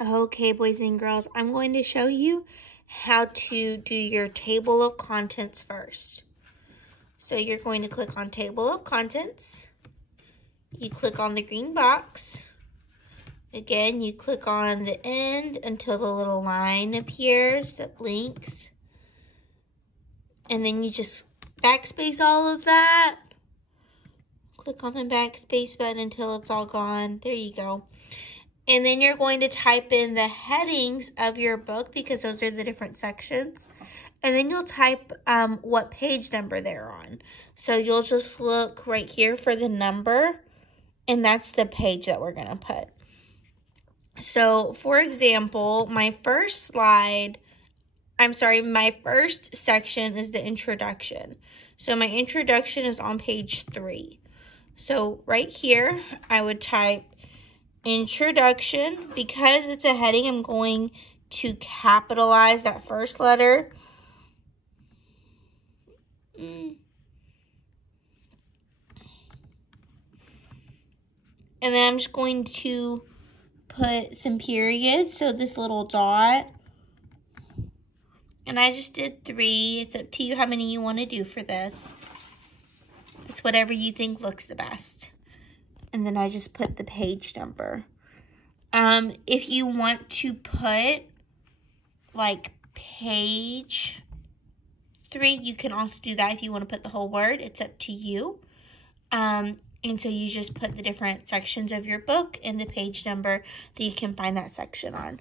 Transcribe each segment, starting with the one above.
Okay, boys and girls, I'm going to show you how to do your table of contents first. So you're going to click on table of contents. You click on the green box. Again, you click on the end until the little line appears that blinks. And then you just backspace all of that. Click on the backspace button until it's all gone. There you go. And then you're going to type in the headings of your book because those are the different sections. And then you'll type what page number they're on. So you'll just look right here for the number, and that's the page that we're going to put. So, for example, my first section is the introduction. So my introduction is on page 3. So right here, I would type introduction. Because it's a heading, I'm going to capitalize that first letter. And then I'm just going to put some periods. So this little dot. And I just did 3. It's up to you how many you want to do for this. It's whatever you think looks the best. And then I just put the page number. If you want to put like page 3, you can also do that if you want to put the whole word. It's up to you. And so you just put the different sections of your book and the page number that you can find that section on.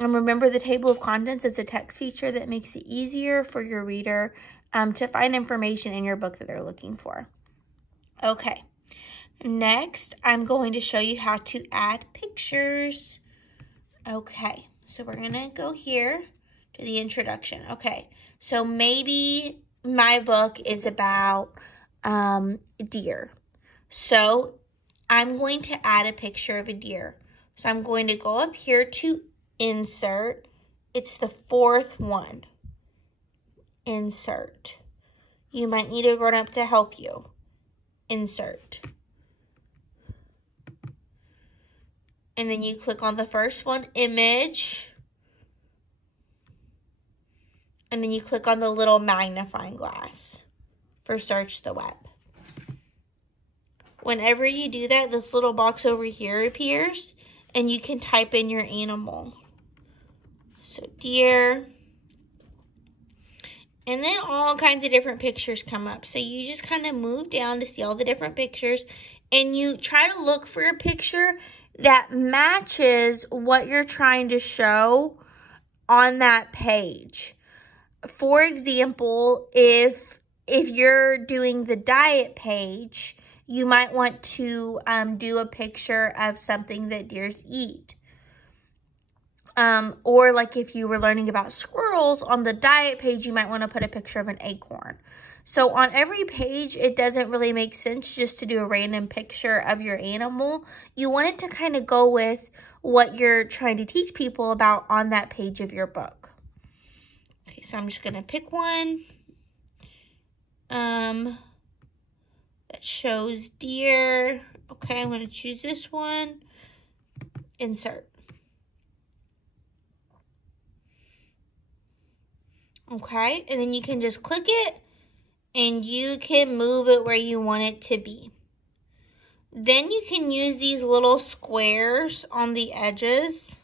Remember, the table of contents is a text feature that makes it easier for your reader to find information in your book that they're looking for. Okay, next I'm going to show you how to add pictures. Okay, so we're gonna go here to the introduction. Okay, so maybe my book is about deer. So I'm going to add a picture of a deer. So I'm going to go up here to insert. It's the 4th one. Insert. You might need a grown-up to help you. Insert. And then you click on the first one, image. And then you click on the little magnifying glass for search the web. Whenever you do that, this little box over here appears and you can type in your animal. So deer. And then all kinds of different pictures come up. So you just kind of move down to see all the different pictures. And you try to look for a picture that matches what you're trying to show on that page. For example, if you're doing the diet page, you might want to do a picture of something that deers eat. Or like if you were learning about squirrels, on the diet page, you might want to put a picture of an acorn. So on every page, it doesn't really make sense just to do a random picture of your animal. You want it to kind of go with what you're trying to teach people about on that page of your book. Okay, so I'm just going to pick one that shows deer. Okay, I'm going to choose this one. Insert. Okay, and then you can just click it and you can move it where you want it to be. Then you can use these little squares on the edges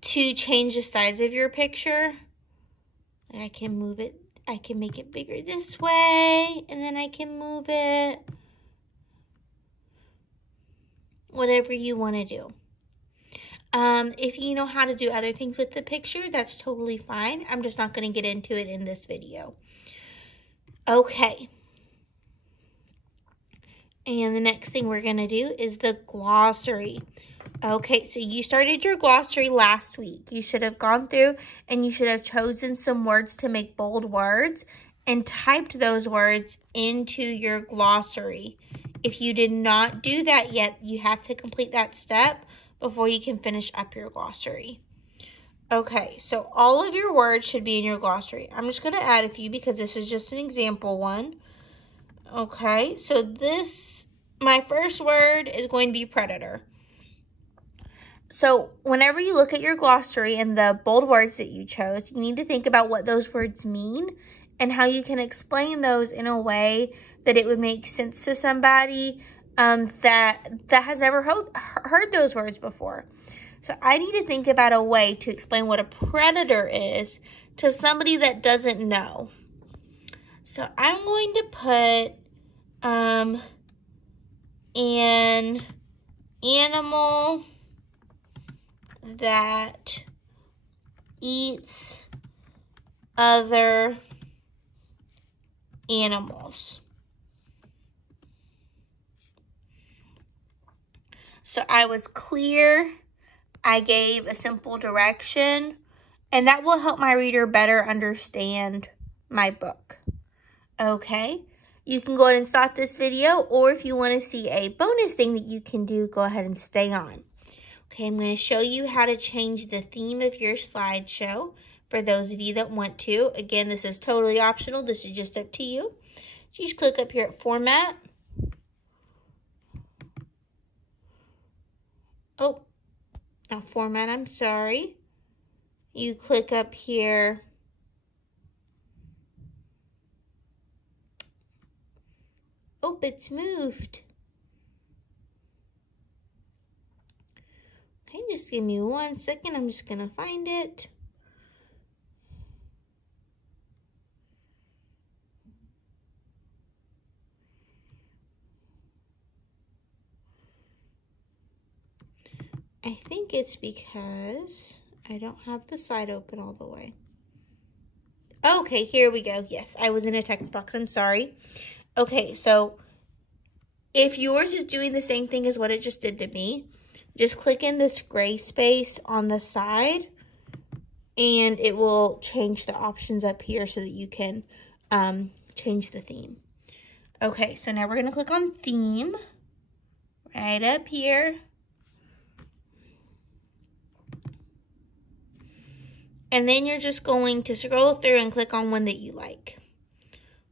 to change the size of your picture. And I can move it, I can make it bigger this way, and then I can move it. Whatever you want to do. If you know how to do other things with the picture, that's totally fine. I'm just not going to get into it in this video. Okay. And the next thing we're going to do is the glossary. Okay, so you started your glossary last week. You should have gone through and you should have chosen some words to make bold words and typed those words into your glossary. If you did not do that yet, you have to complete that step before you can finish up your glossary. Okay, so all of your words should be in your glossary. I'm just going to add a few because this is just an example one. Okay, so my first word is going to be predator. So whenever you look at your glossary and the bold words that you chose, you need to think about what those words mean and how you can explain those in a way that it would make sense to somebody that has never heard those words before. So I need to think about a way to explain what a predator is to somebody that doesn't know. So I'm going to put an animal that eats other animals. So I was clear. I gave a simple direction, and that will help my reader better understand my book. Okay, you can go ahead and stop this video, or if you want to see a bonus thing that you can do, go ahead and stay on. Okay, I'm going to show you how to change the theme of your slideshow for those of you that want to. Again, this is totally optional. This is just up to you. So you just click up here at Format. Oh, not Format, I'm sorry. You click up here. Oh, it's moved. Okay, just give me 1 second. I'm just going to find it. I think it's because I don't have the side open all the way. Okay, here we go. Yes, I was in a text box. I'm sorry. Okay, so if yours is doing the same thing as what it just did to me, just click in this gray space on the side and it will change the options up here so that you can change the theme. Okay, so now we're going to click on theme right up here. And then you're just going to scroll through and click on one that you like.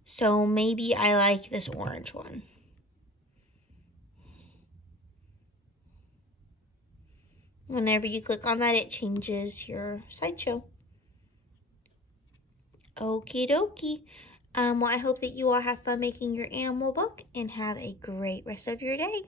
So maybe I like this orange one. Whenever you click on that, it changes your slideshow. Okie dokie. Well, I hope that you all have fun making your animal book and have a great rest of your day.